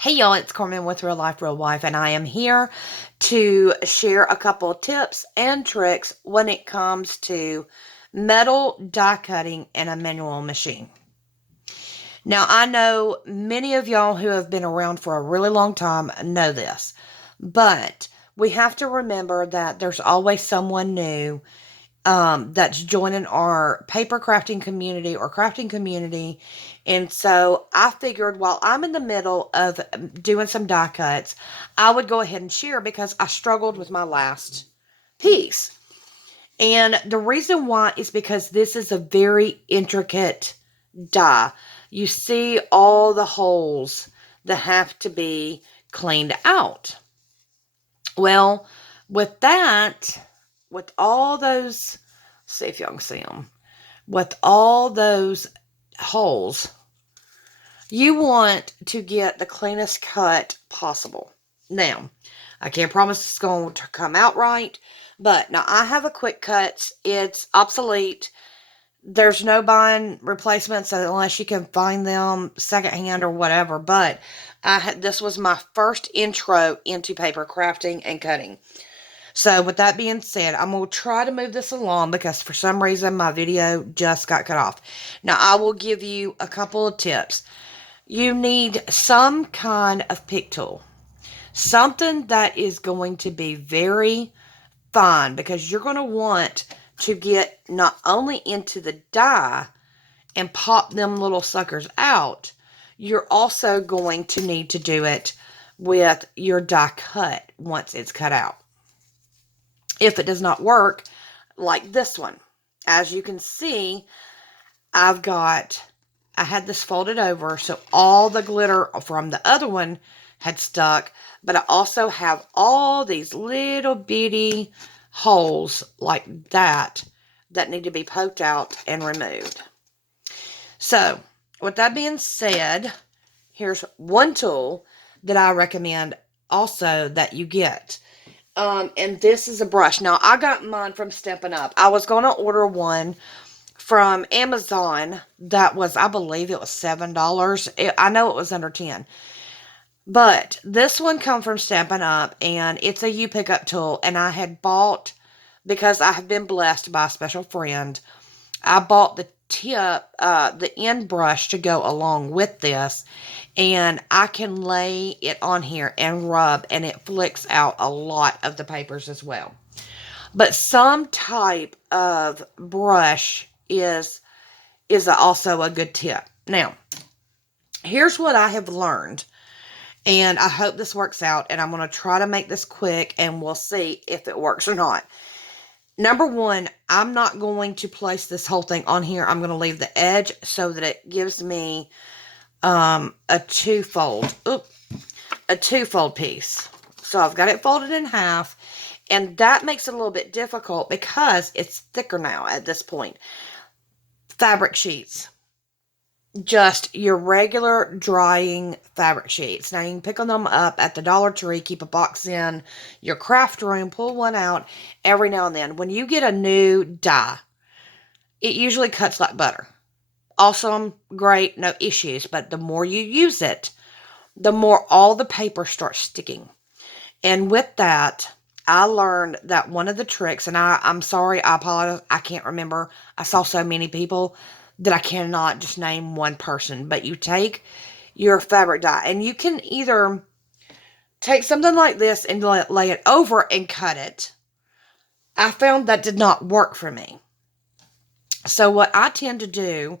Hey y'all, it's Carmen with Real Life Real Wife, and I am here to share a couple of tips and tricks when it comes to metal die cutting in a manual machine. Now, I know many of y'all who have been around for a really long time know this, but we have to remember that there's always someone new that's joining our paper crafting community or crafting community. And so I figured while I'm in the middle of doing some die cuts, I would go ahead and share because I struggled with my last piece. And the reason why is because this is a very intricate die. You see all the holes that have to be cleaned out. Well, with that, with all those, see if y'all can see them, with all those holes, you want to get the cleanest cut possible. Now, I can't promise it's going to come out right, but now I have a quick cut. It's obsolete. There's no buying replacements unless you can find them secondhand or whatever. But this was my first intro into paper crafting and cutting. So with that being said, I'm going to try to move this along because for some reason my video just got cut off. Now I will give you a couple of tips. You need some kind of pick tool. Something that is going to be very fine because you're going to want to get not only into the die and pop them little suckers out, you're also going to need to do it with your die cut once it's cut out. If it does not work, like this one, as you can see, I had this folded over, so all the glitter from the other one had stuck, but I also have all these little bitty holes like that need to be poked out and removed. So, with that being said, here's one tool that I recommend also that you get. And this is a brush. Now, I got mine from Stampin' Up. I was going to order one from Amazon that was, I believe it was $7. I know it was under 10. But this one come from Stampin' Up, and it's a U-Pickup tool, and I had bought, because I have been blessed by a special friend, I bought the the end brush to go along with this, and I can lay it on here and rub, and it flicks out a lot of the papers as well. But some type of brush is also a good tip. Now, here's what I have learned, and I hope this works out, and I'm going to try to make this quick, and we'll see if it works or not. Number one, I'm not going to place this whole thing on here. I'm going to leave the edge so that it gives me a two-fold piece. So I've got it folded in half, and that makes it a little bit difficult because it's thicker now at this point. Fabric sheets. Just your regular drying fabric sheets. Now, you can pick them up at the Dollar Tree, keep a box in your craft room, pull one out every now and then. When you get a new die, it usually cuts like butter. Awesome, great, no issues. But the more you use it, the more all the paper starts sticking. And with that, I learned that one of the tricks, and I'm sorry, I apologize, I can't remember. I saw so many people that I cannot just name one person. But you take your fabric die, and you can either take something like this and lay it over and cut it. I found that did not work for me. So what I tend to do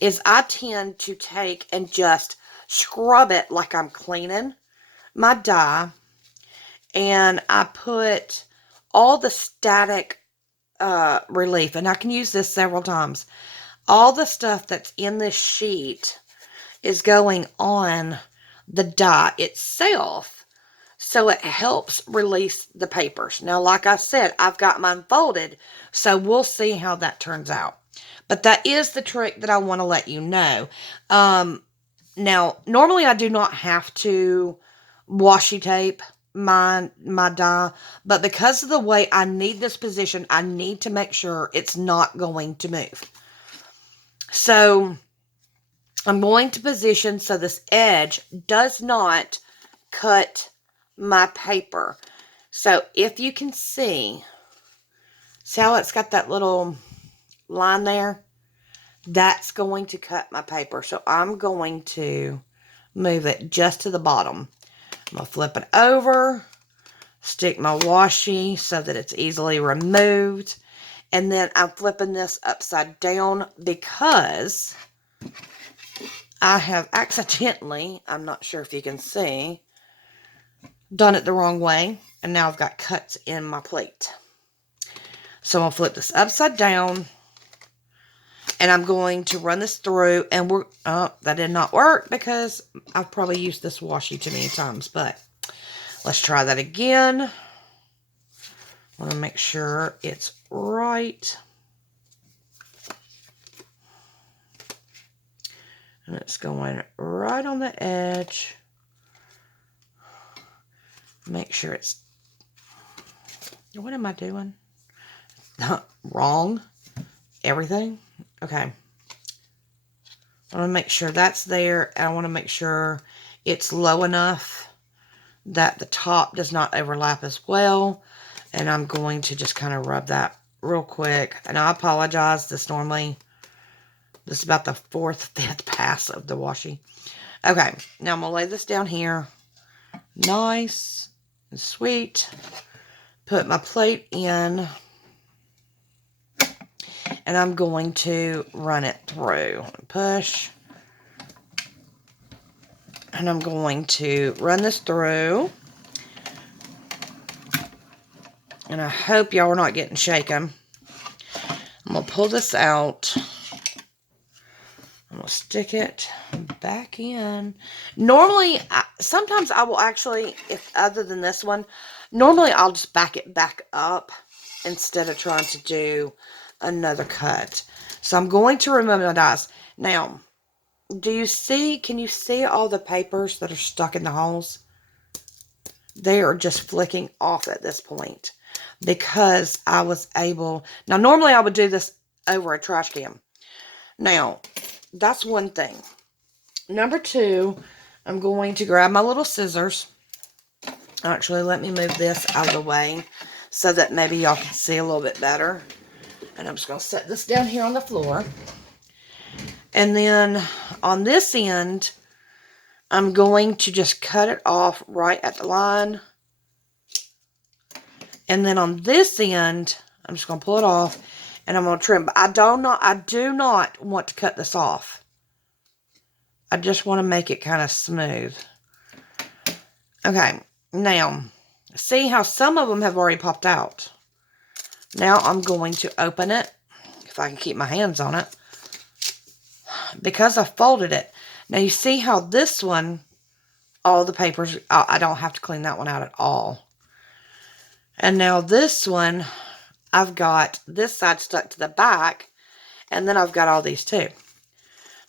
is I tend to take and just scrub it like I'm cleaning my die, and I put all the static relief, and I can use this several times. All the stuff that's in this sheet is going on the die itself, so it helps release the papers. Now, like I said, I've got mine folded, so we'll see how that turns out. But that is the trick that I want to let you know. Now, normally I do not have to washi tape my die, but because of the way I need this position, I need to make sure it's not going to move. So I'm going to position so this edge does not cut my paper. So if you can see how it's got that little line there? That's going to cut my paper. So I'm going to move it just to the bottom. I'm going to flip it over, stick my washi so that it's easily removed. And then I'm flipping this upside down because I have accidentally, I'm not sure if you can see, done it the wrong way. And now I've got cuts in my plate. So I'll flip this upside down. And I'm going to run this through. And that did not work because I've probably used this washi too many times. But let's try that again. I want to make sure it's right. And it's going right on the edge. Make sure it's... What am I doing? Wrong. Everything. Okay. I want to make sure that's there. And I want to make sure it's low enough that the top does not overlap as well. And I'm going to just kind of rub that real quick. And I apologize. This is about the 4th, 5th pass of the washi. Okay. Now I'm going to lay this down here. Nice and sweet. Put my plate in. And I'm going to run it through. Push. And I'm going to run this through. And I hope y'all are not getting shaken. I'm going to pull this out. I'm going to stick it back in. Normally, sometimes I will actually, if other than this one, normally I'll just back it back up instead of trying to do another cut. So I'm going to remove my dies. Now, can you see all the papers that are stuck in the holes? They are just flicking off at this point because I was able... Now, normally I would do this over a trash can. Now, that's one thing. Number 2, I'm going to grab my little scissors. Actually, let me move this out of the way so that maybe y'all can see a little bit better. And I'm just going to set this down here on the floor. And then on this end, I'm going to just cut it off right at the line. And then on this end, I'm just going to pull it off and I'm going to trim. But I do not want to cut this off. I just want to make it kind of smooth. Okay, now, see how some of them have already popped out. Now I'm going to open it, if I can keep my hands on it, because I folded it. Now you see how this one, all the papers, I don't have to clean that one out at all. And now this one, I've got this side stuck to the back, and then I've got all these too.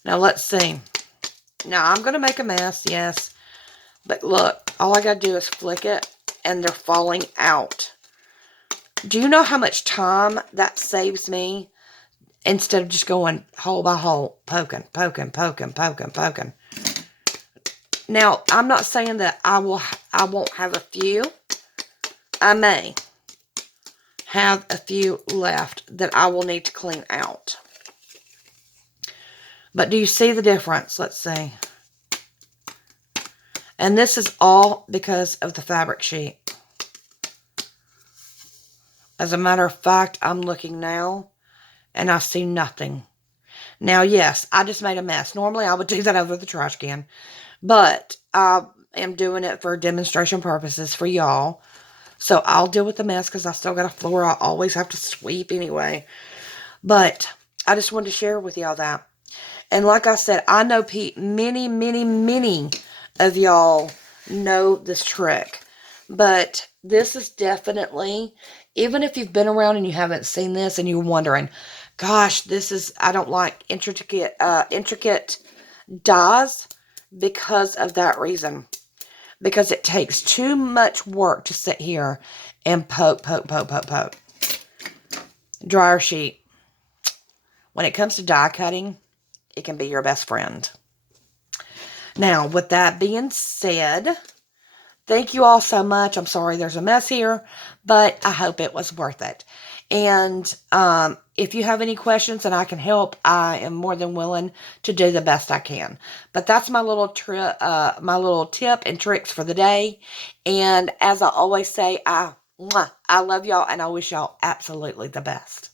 Now let's see. Now I'm going to make a mess, yes, but look, all I got to do is flick it, and they're falling out. Do you know how much time that saves me? Instead of just going hole by hole, poking. Now, I'm not saying that I won't have a few. I may have a few left that I will need to clean out. But do you see the difference? Let's see. And this is all because of the fabric sheet. As a matter of fact, I'm looking now, and I see nothing. Now, yes, I just made a mess. Normally, I would do that over the trash can, but I am doing it for demonstration purposes for y'all. So, I'll deal with the mess because I still got a floor I always have to sweep anyway. But I just wanted to share with y'all that. And like I said, I know many of y'all know this trick. But this is definitely... Even if you've been around and you haven't seen this and you're wondering, gosh, I don't like intricate dies because of that reason. Because it takes too much work to sit here and poke. Dryer sheet. When it comes to die cutting, it can be your best friend. Now, with that being said, thank you all so much. I'm sorry there's a mess here, but I hope it was worth it. And if you have any questions and I can help, I am more than willing to do the best I can. But that's my little tip and tricks for the day. And as I always say, I love y'all and I wish y'all absolutely the best.